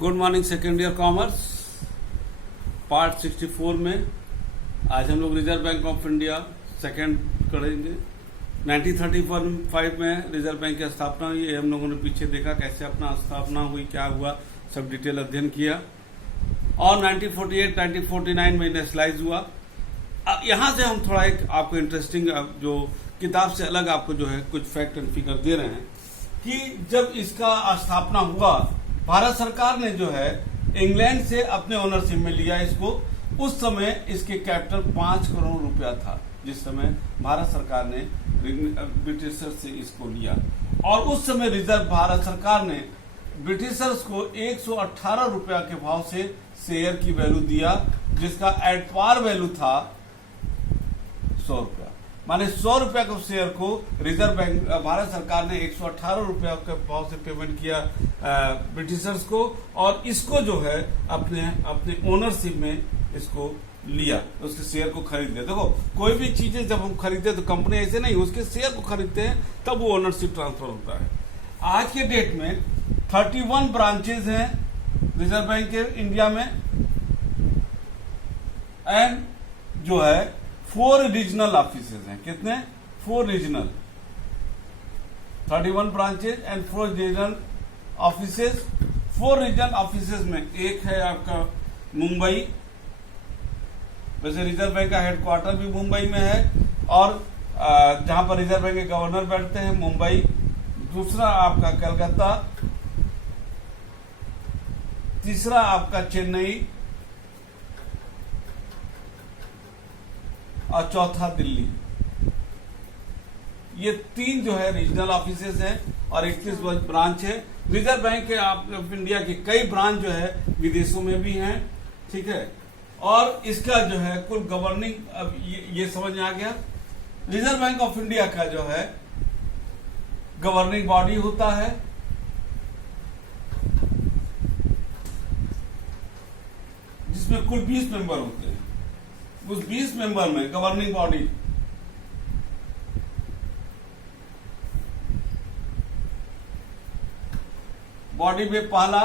Good morning second year commerce part 64 में आज हम लोग reserve bank of India second करेंगे। 1935 में रिजर्व बैंक की स्थापना हुई। हम लोगों ने पीछे देखा कैसे अपना स्थापना हुई, क्या हुआ, सब डिटेल अध्ययन किया। और 1948 1949 में नेशनलाइज हुआ। यहाँ से हम थोड़ा एक आपको इंटरेस्टिंग जो किताब से अलग आपको जो है कुछ फैक्ट एंड फिगर दे रहे हैं कि जब इसका स्थापना हुआ, भारत सरकार ने जो है इंग्लैंड से अपने ओनरशिप में लिया इसको। उस समय इसके कैपिटल 5 करोड़ रुपया था, जिस समय भारत सरकार ने ब्रिटिशर से इसको लिया। और उस समय रिजर्व भारत सरकार ने ब्रिटिशर्स को 118 रुपया के भाव से शेयर की वैल्यू दिया, जिसका एट पार वैल्यू था 100 रुपया। माने 100 रुपया के शेयर को रिजर्व बैंक भारत सरकार ने 118 रुपया के भाव से पेमेंट किया ब्रिटिशर्स को, और इसको जो है अपने ओनरशिप में इसको लिया, उसके शेयर को खरीद लिया। देखो, कोई भी चीजें जब हम खरीदते तो कंपनी ऐसे नहीं, उसके शेयर को खरीदते हैं तब वो ओनरशिप ट्रांसफर होता है। आज के डेट में 31 ब्रांचेज हैं रिजर्व बैंक के इंडिया में, एंड जो है 4 रीजनल ऑफिसेज हैं। कितने? 4 regional, 31 branches and 4 regional offices. 4 regional offices में एक है आपका मुंबई, वैसे रिजर्व बैंक का हेडक्वार्टर भी मुंबई में है, और जहां पर रिजर्व बैंक के गवर्नर बैठते हैं मुंबई। दूसरा आपका कलकत्ता, तीसरा आपका चेन्नई, और चौथा दिल्ली। ये 3 जो है रीजनल ऑफिसेज हैं और 31 ब्रांच है। रिजर्व बैंक के ऑफ इंडिया के कई ब्रांच जो है विदेशों में भी हैं, ठीक है। और इसका जो है कुल गवर्निंग, अब ये समझ में आ गया। रिजर्व बैंक ऑफ इंडिया का जो है गवर्निंग बॉडी होता है, जिसमें कुल 20 मेंबर होते हैं। उस 20 मेंबर में गवर्निंग बॉडी में पहला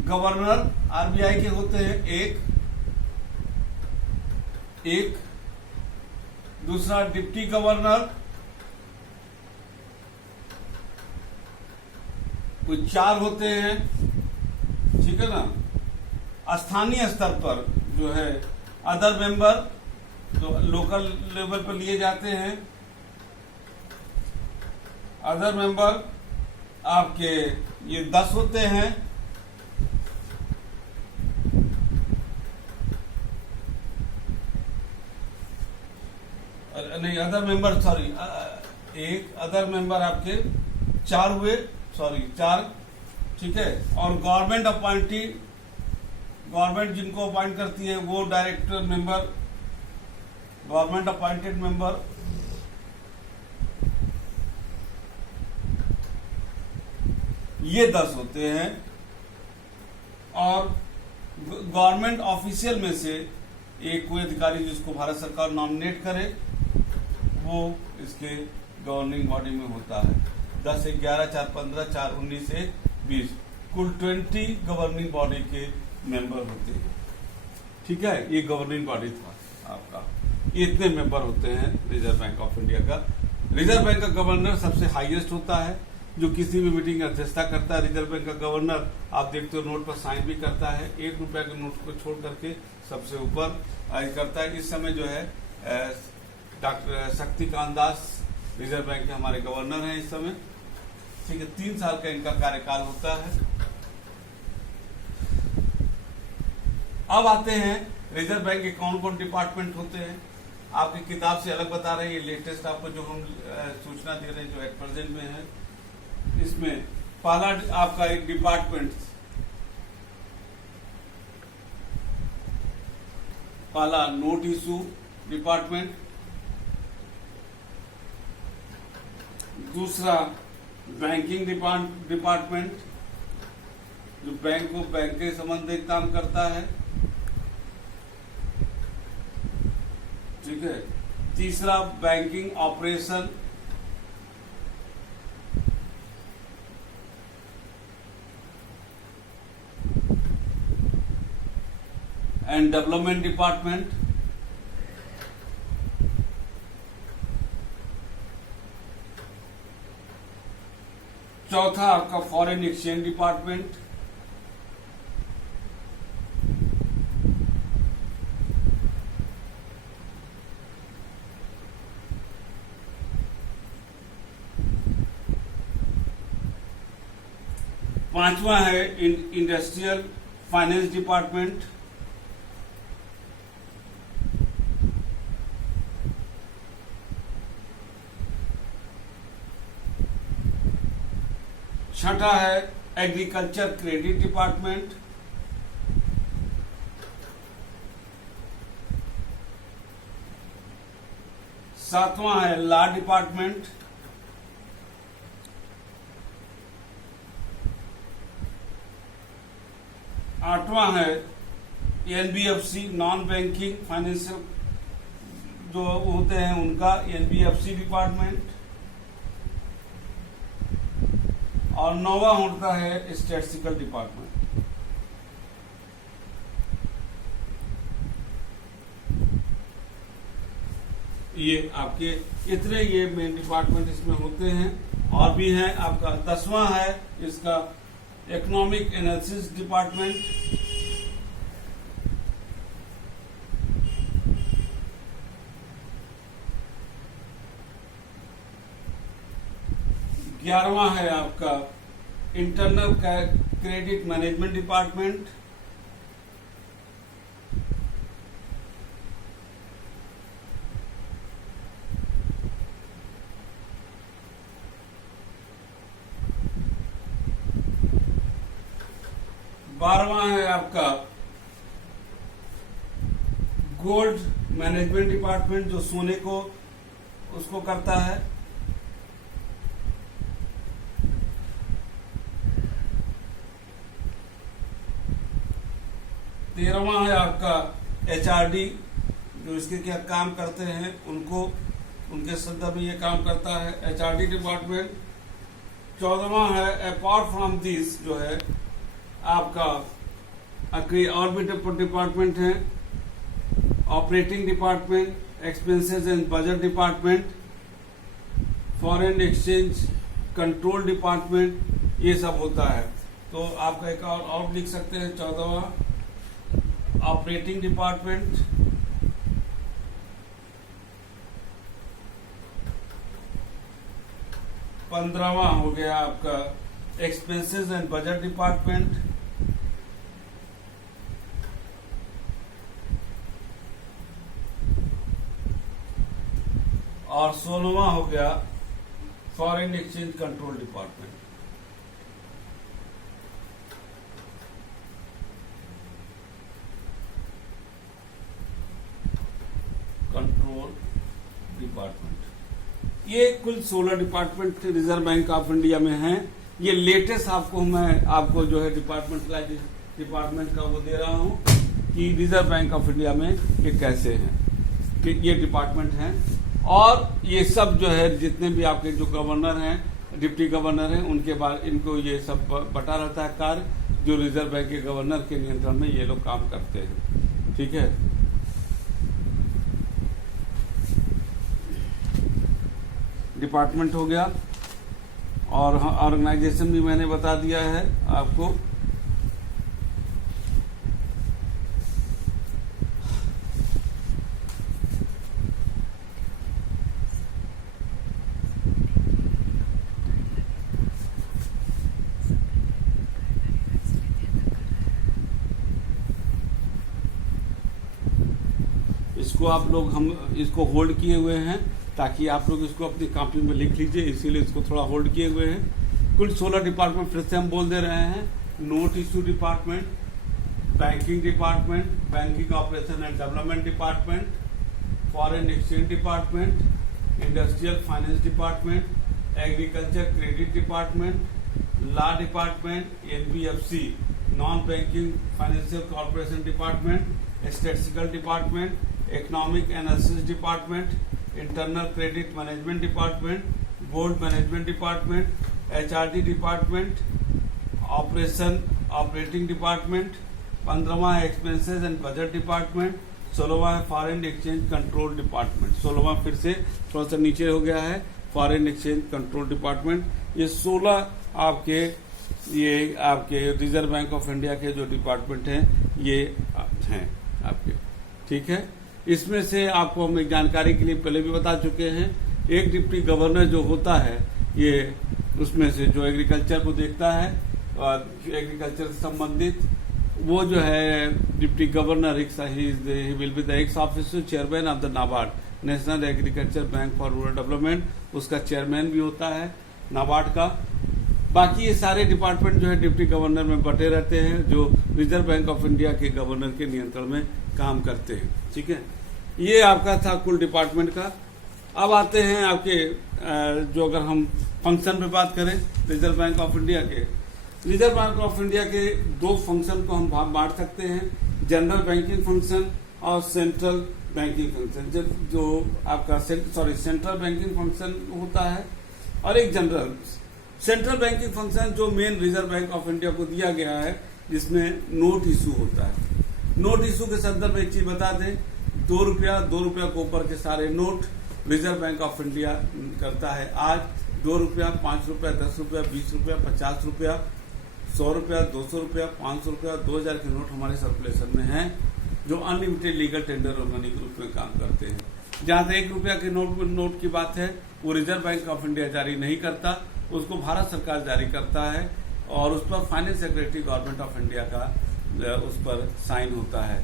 गवर्नर आरबीआई के होते हैं एक। दूसरा डिप्टी गवर्नर, कुछ 4 होते हैं, ठीक है ना। स्थानीय स्तर पर जो है अदर मेंबर जो लोकल लेवल पर लिए जाते हैं। अदर मेंबर आपके ये 10 होते हैं। नहीं, अदर मेंबर सॉरी, एक अदर मेंबर आपके 4 हुए, सॉरी 4, ठीक है। और गवर्नमेंट अपॉइंटेड, गवर्नमेंट जिनको अपॉइंट करती है वो director member, government appointed member. ये 10 होते हैं। और गवर्नमेंट ऑफिशियल में से एक कोई अधिकारी जिसको भारत सरकार नॉमिनेट करे, वो इसके गवर्निंग बॉडी में होता है। 10 1 11 4 15 4 19 1 20, कुल 20 गवर्निंग बॉडी के मेंबर होते हैं, ठीक है। ये गवर्निंग बॉडी था आपका। ये इतने मेंबर होते हैं रिजर्व बैंक ऑफ इंडिया का। रिजर्व बैंक का गवर्नर सबसे हाईएस्ट होता है, जो किसी भी मीटिंग की अध्यक्षता करता है। रिजर्व बैंक का गवर्नर आप देखते हो नोट पर साइन भी करता है, 1 रुपया के नोट को छोड़ करके सबसे ऊपर करता है। इस समय जो है doctor Shaktikanta Das reserve bank के हमारे गवर्नर हैं इस समय, ठीक है। 3 साल का इनका कार्यकाल होता है। अब आते हैं रिजर्व बैंक के कौन कौन डिपार्टमेंट होते हैं। आपकी किताब से अलग बता रहे हैं, ये लेटेस्ट आपको जो हम सूचना दे रहे हैं जो एट प्रेजेंट में है। इसमें पहला आपका एक डिपार्टमेंट, पहला नोट इशू डिपार्टमेंट। दूसरा बैंकिंग डिपार्टमेंट, जो बैंक को बैंक के संबंधित काम करता है, ठीक है। तीसरा banking operation, and development department, चौथा आपका फॉरेन एक्सचेंज डिपार्टमेंट, पांचवा है इंडस्ट्रियल फाइनेंस डिपार्टमेंट, छठा है एग्रीकल्चर क्रेडिट डिपार्टमेंट, सातवां है लॉ डिपार्टमेंट, आठवां है एनबीएफसी नॉन बैंकिंग फाइनेंशियल जो होते हैं उनका एनबीएफसी डिपार्टमेंट, और नौवां होता है स्टैटिस्टिकल डिपार्टमेंट। ये आपके इतने ये मेन डिपार्टमेंट इसमें होते हैं। और भी है आपका 10वां है इसका इकोनॉमिक एनालिसिस डिपार्टमेंट, ग्यारहवां है आपका इंटरनल क्रेडिट मैनेजमेंट डिपार्टमेंट, बारहवां है आपका गोल्ड मैनेजमेंट डिपार्टमेंट जो सोने को उसको करता है, तेरहवां है आपका एचआरडी जो इसके क्या काम करते हैं उनको उनके संदर्भ में ये काम करता है एचआरडी डिपार्टमेंट। 14वां है अपार्ट फ्रॉम दिस जो है आपका और भी डिपार्टमेंट है, operating department, expenses and budget department, foreign exchange control department, ये सब होता है। तो आपका एक और लिख सकते हैं 14वां ऑपरेटिंग डिपार्टमेंट, 15वां हो गया आपका एक्सपेंसेस एंड बजट डिपार्टमेंट, और 16वां हो गया foreign exchange control department. Control department ये कुल 16 department reserve bank of India में हैं। ये लेटेस्ट आपको मैं आपको जो है डिपार्टमेंट का वो दे रहा हूं कि रिजर्व बैंक ऑफ इंडिया में ये कैसे हैं कि ये डिपार्टमेंट हैं। और ये सब जो है जितने भी आपके जो गवर्नर हैं डिप्टी गवर्नर हैं उनके बाद इनको ये सब बटा रहता है कार्य जो रिजर्व बैंक के गवर्नर के नियंत्रण में ये लोग काम करते हैं। ठीक है, डिपार्टमेंट हो गया और ऑर्गेनाइजेशन भी मैंने बता दिया है आपको। इसको आप लोग हम इसको होल्ड किए हुए हैं ताकि आप लोग इसको अपनी कॉपी में लिख लीजिए, इसीलिए इसको थोड़ा होल्ड किए हुए हैं। कुल 16 डिपार्टमेंट फिर से हम बोल दे रहे हैं। Note issue department, banking department, banking operation and development department, foreign exchange department, industrial finance department, agriculture credit department, law department, NBFC non banking financial corporation department, statistical department, economic analysis department, internal credit management department, gold management department, HRD department, operating department, 15वां है expenses and budget department, 16वां है foreign exchange control department, 16वां फिर से थोड़ा सा नीचे हो गया है फॉरेन एक्सचेंज कंट्रोल डिपार्टमेंट। ये 16 आपके रिजर्व बैंक ऑफ इंडिया के जो डिपार्टमेंट हैं ये हैं आपके, ठीक है। इसमें से आपको हम एक जानकारी के लिए पहले भी बता चुके हैं, एक डिप्टी गवर्नर जो होता है ये उसमें से जो एग्रीकल्चर को देखता है और एग्रीकल्चर से संबंधित वो जो है deputy governor he will be the x officer chairman of the NABARD, national agriculture bank for rural development, उसका चेयरमैन भी होता है नाबार्ड का। बाकी ये सारे डिपार्टमेंट जो है डिप्टी गवर्नर में बटे रहते हैं जो रिजर्व बैंक ऑफ इंडिया के गवर्नर के नियंत्रण में काम करते हैं, ठीक है। ये आपका था कुल डिपार्टमेंट का। अब आते हैं आपके जो अगर हम फंक्शन पे बात करें रिजर्व बैंक ऑफ इंडिया के, रिजर्व बैंक ऑफ इंडिया के दो फंक्शन को हम बांट सकते हैं, जनरल बैंकिंग फंक्शन और सेंट्रल बैंकिंग फंक्शन। जो आपका सेंट्रल बैंकिंग फंक्शन होता है और एक जनरल। सेंट्रल बैंकिंग फंक्शन जो main reserve bank of India को दिया गया है जिसमें नोट इशू होता है। नोट इशू के संदर्भ में एक चीज बता दें, 2 रुपया के ऊपर के सारे note reserve bank of India करता है। आज 2 रुपया, 5 रुपया, 10 रुपया, 20 रुपया, 50 रुपया, 100 रुपया, 200 रुपया, 500 रुपया, 2000 के नोट हमारे सर्कुलेशन में हैं जो अनलिमिटेड लीगल टेंडर और मनी के रूप में काम करते हैं। जहां तक 1 रुपया के नोट की बात है वो रिजर्व बैंक ऑफ इंडिया जारी नहीं करता, उसको भारत सरकार जारी करता है और उस पर finance secretary government of India का उस पर साइन होता है।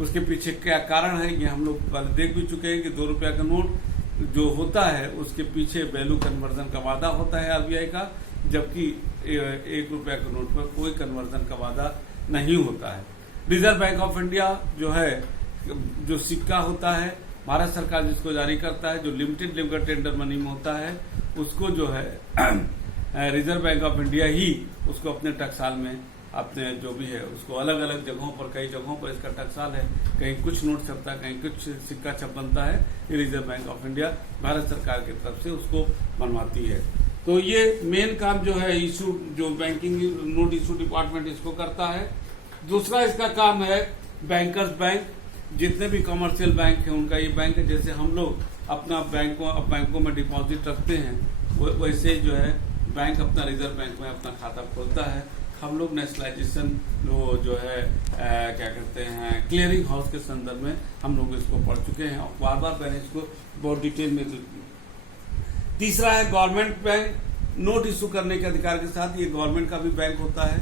उसके पीछे क्या कारण है ये हम लोग पहले देख भी चुके हैं कि 2 रुपया का नोट जो होता है उसके पीछे वैल्यू कन्वर्जन का वादा होता है आरबीआई का, जबकि 1 रुपया के नोट पर कोई कन्वर्जन का वादा नहीं होता है। रिजर्व बैंक ऑफ इंडिया जो है जो सिक्का होता है भारत सरकार जिसको जारी करता है जो लिमिटेड लीगल टेंडर मनी में होता है उसको जो है रिजर्व बैंक ऑफ इंडिया ही उसको अपने टकसाल में अपने जो भी है उसको अलग अलग जगहों पर, कई जगहों पर इसका टकसाल है, कहीं कुछ नोट छपता है, कहीं कुछ सिक्का छप बनता है, ये reserve bank of India Bharat सरकार की तरफ से उसको बनवाती है। तो ये मेन काम जो है इशू जो बैंकिंग नोट इशू डिपार्टमेंट इसको करता है। दूसरा इसका काम है बैंकर्स बैंक, जितने भी कमर्शियल बैंक है उनका ये बैंक है। जैसे हम लोग अपना बैंकों में डिपॉजिट रखते हैं वैसे जो है बैंक अपना रिजर्व बैंक में अपना खाता खोलता है। हम लोग नेशनलाइजेशन जो है क्या कहते हैं क्लियरिंग हाउस के संदर्भ में हम लोग इसको पढ़ चुके हैं और बार बार मैंने इसको बहुत डिटेल में। तीसरा है गवर्नमेंट बैंक, नोट इशू करने के अधिकार के साथ ये गवर्नमेंट का भी बैंक होता है।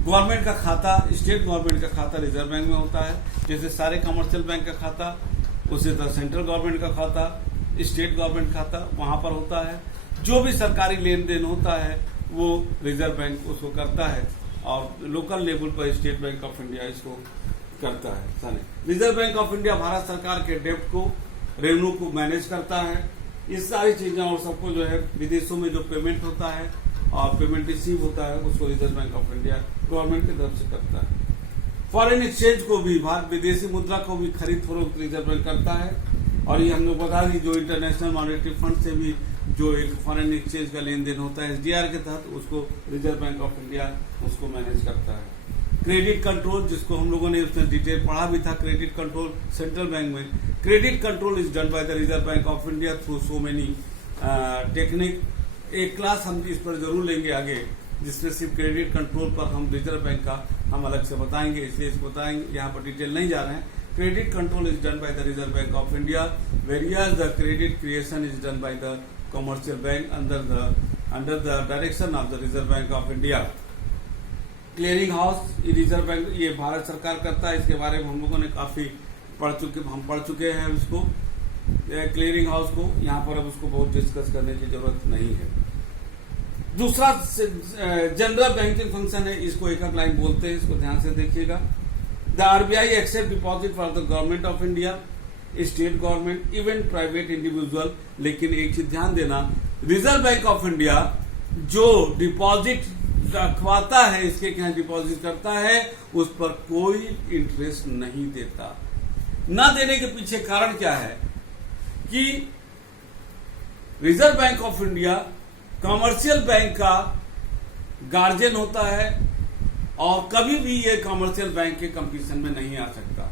गवर्नमेंट का खाता, स्टेट गवर्नमेंट का खाता रिजर्व बैंक में होता है, जैसे सारे कमर्शियल बैंक का खाता, उसी तरह सेंट्रल गवर्नमेंट का खाता, स्टेट गवर्नमेंट खाता वहां पर होता है। जो भी सरकारी लेन देन होता है वो रिजर्व बैंक उसको करता है और लोकल लेवल पर स्टेट बैंक ऑफ इंडिया इसको करता है। Reserve bank of India Bharat सरकार के डेब्ट को, रेवेन्यू को मैनेज करता है। ये सारी चीजें और सबको जो है विदेशों में जो पेमेंट होता है और पेमेंट रिसीव होता है उसको reserve bank of India government की तरफ से करता है। फॉरेन एक्सचेंज को भी, विदेशी मुद्रा को भी खरीद फरोख्त रिजर्व बैंक करता है। और ये हम लोग बता दें जो इंटरनेशनल मॉनेटरी फंड से भी जो एक फॉरेन एक्सचेंज का लेन देन होता है एसडीआर के तहत उसको रिजर्व बैंक ऑफ इंडिया उसको मैनेज करता है। क्रेडिट कंट्रोल जिसको हम लोगों ने उसमें डिटेल पढ़ा भी था, क्रेडिट कंट्रोल सेंट्रल बैंक में credit control is done by the reserve bank of India through so many technique. एक क्लास हम इस पर जरूर लेंगे आगे जिसमें सिर्फ क्रेडिट कंट्रोल पर हम रिजर्व बैंक का हम अलग से बताएंगे, इसलिए इसको बताएंगे, यहाँ पर डिटेल नहीं जा रहे हैं। Credit control is done by the reserve bank of India, various the credit creation is done by the commercial bank under the direction of the reserve bank of India. Clearing house reserve bank ये भारत सरकार करता है, इसके बारे में हम लोगों ने काफी पढ़ चुके हैं इसको क्लियरिंग हाउस को, यहाँ पर अब उसको बहुत डिस्कस करने की जरूरत नहीं है। दूसरा जनरल बैंकिंग फंक्शन है, इसको एक लाइन बोलते हैं, इसको ध्यान से देखिएगा। The RBI accept deposit for the government of India, state government, even private individual. लेकिन एक चीज ध्यान देना, रिजर्व बैंक ऑफ इंडिया जो डिपॉजिट रखवाता है, इसके क्या डिपॉजिट करता है, उस पर कोई इंटरेस्ट नहीं देता। न देने के पीछे कारण क्या है कि reserve bank of India commercial bank का गार्जियन होता है और कभी भी ये कमर्शियल बैंक के कंपटीशन में नहीं आ सकता।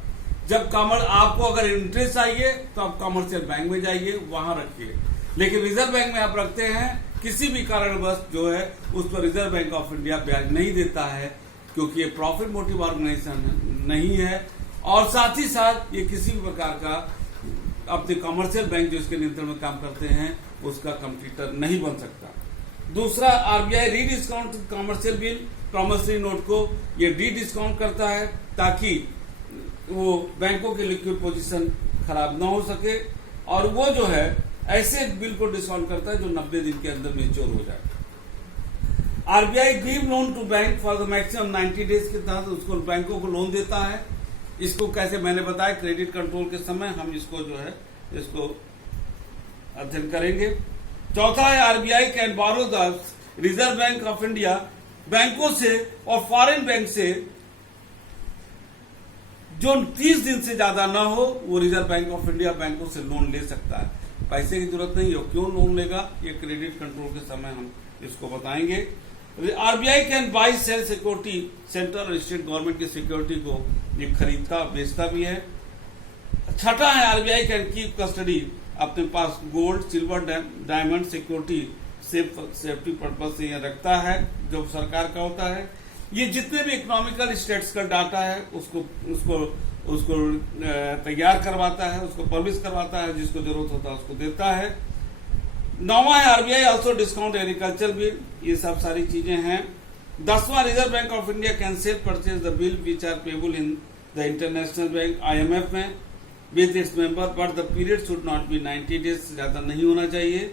जब आपको अगर इंटरेस्ट चाहिए तो आप कमर्शियल बैंक में जाइए, वहां रखिए, लेकिन रिजर्व बैंक में आप रखते हैं, किसी भी कारणवश जो है उस पर रिजर्व बैंक ऑफ इंडिया ब्याज नहीं देता है, क्योंकि ये प्रॉफिट मोटिव ऑर्गेनाइजेशन नहीं है, और साथ ही साथ ये किसी भी प्रकार का अपने कमर्शियल बैंक जो इसके नियंत्रण में काम करते हैं उसका कंपटीटर नहीं बन सकता। दूसरा, RBI rediscount commercial bill promissory note को ये रीडिस्काउंट करता है ताकि वो बैंकों की लिक्विड पोजीशन खराब ना हो सके, और वो जो है ऐसे बिल को डिस्काउंट करता है जो 90 दिन के अंदर मेच्योर हो जाए। RBI give loan to bank for the maximum 90 days के तहत उसको बैंकों को लोन देता है। इसको कैसे मैंने बताया, क्रेडिट कंट्रोल के समय हम इसको जो है इसको अध्ययन करेंगे। चौथा है, RBI can borrow the reserve bank of India, बैंकों से और फॉरेन बैंक से जो 30 दिन से ज्यादा ना हो वो रिजर्व बैंक ऑफ इंडिया बैंकों से लोन ले सकता है। पैसे की जरूरत नहीं हो, क्यों लोन लेगा, ये क्रेडिट कंट्रोल के समय हम इसको बताएंगे। RBI can buy sell security, central और स्टेट गवर्नमेंट की सिक्योरिटी को ये खरीदता बेचता भी है। छठा है, आरबीआई कैन कीप कस्टडी, अपने पास gold, silver, diamond security safety purpose से ये रखता है जो सरकार का होता है। ये जितने भी इकोनॉमिकल स्टेट्स का डाटा है उसको तैयार करवाता है, उसको पब्लिश करवाता है, जिसको जरूरत होता है उसको देता है। नौवां है, RBI also discount agriculture bill, ये सब सारी चीजें हैं। 10वां, reserve bank of India can sell purchase the bill which are payable in the international bank IMF में with its member, but the period should not be 90 days से ज्यादा नहीं होना चाहिए।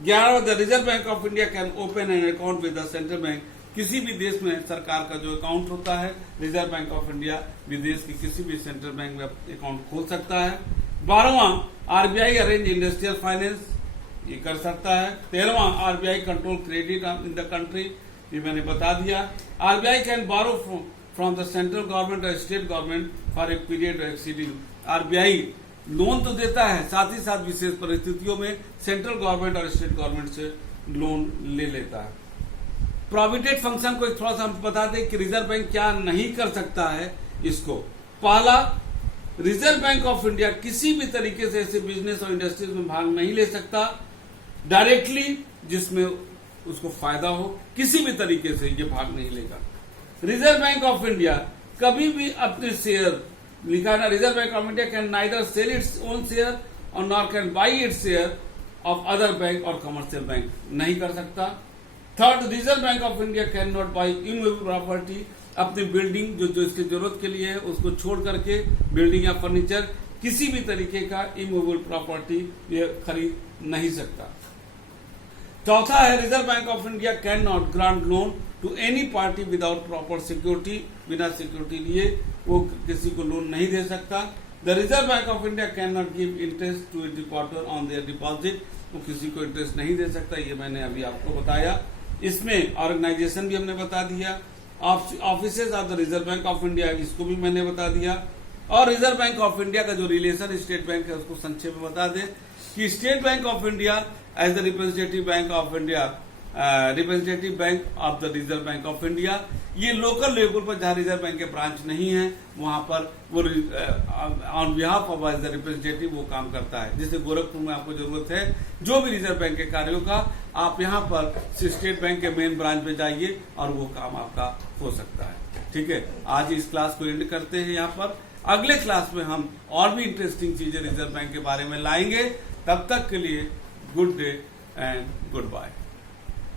11वां, the reserve bank of India can open an account with the central bank, किसी भी देश में सरकार का जो अकाउंट होता है रिजर्व बैंक ऑफ इंडिया विदेश की किसी भी सेंट्रल बैंक में अकाउंट खोल सकता है। 12वां, आरबीआई अरेंज इंडस्ट्रियल फाइनेंस, ये कर सकता है। 13वां, RBI control credit in the country, ये मैंने बता दिया। RBI can borrow from the central government और state government for a period exceeding, RBI loan तो देता है, साथ ही साथ विशेष परिस्थितियों में सेंट्रल गवर्नमेंट और स्टेट गवर्नमेंट से लोन ले लेता है। प्रोविडेंट फंक्शन को थोड़ा सा हम बता दें कि रिजर्व बैंक क्या नहीं कर सकता है इसको। पहला, रिजर्व बैंक ऑफ इंडिया किसी भी तरीके से ऐसे बिजनेस और इंडस्ट्रीज में भाग नहीं ले सकता डायरेक्टली जिसमें उसको फायदा हो, किसी भी तरीके से ये भाग नहीं लेगा। रिजर्व बैंक ऑफ इंडिया कभी भी अपने शेयर, लिखा ना, reserve bank of India can neither sell its own share और nor can buy its share of other bank और कमर्शियल बैंक, नहीं कर सकता। Third, reserve bank of India can not buy immovable property, अपनी building जो इसकी जरूरत के लिए है उसको छोड़ करके बिल्डिंग या फर्नीचर किसी भी तरीके का इमूवेबल प्रॉपर्टी ये खरीद नहीं सकता। चौथा है, Reserve bank of India can not grant loan to any party without proper security, बिना सिक्योरिटी लिए वो किसी को लोन नहीं दे सकता। The reserve bank of India can not give interest to it depositor on their deposit, वो किसी को इंटरेस्ट नहीं दे सकता, ये मैंने अभी आपको बताया। इसमें ऑर्गेनाइजेशन भी हमने बता दिया, offices of the reserve bank of India इसको भी मैंने बता दिया, और रिजर्व बैंक ऑफ इंडिया का जो रिलेशन स्टेट बैंक है उसको संक्षेप में बता दें कि State Bank of India as the representative bank of India, representative bank of the reserve bank of India, ये लोकल लेवल पर जहां रिजर्व बैंक के ब्रांच नहीं है वहां पर वो on behalf of as the representative वो काम करता है। जैसे गोरखपुर में आपको जरूरत है जो भी रिजर्व बैंक के कार्यों का, आप यहाँ पर स्टेट बैंक के मेन ब्रांच में जाइए और वो काम आपका हो सकता है। ठीक है, आज इस क्लास को एंड करते हैं यहाँ पर। अगले क्लास में हम और भी इंटरेस्टिंग चीजें रिजर्व बैंक के बारे में लाएंगे। तब तक के लिए good day and good bye.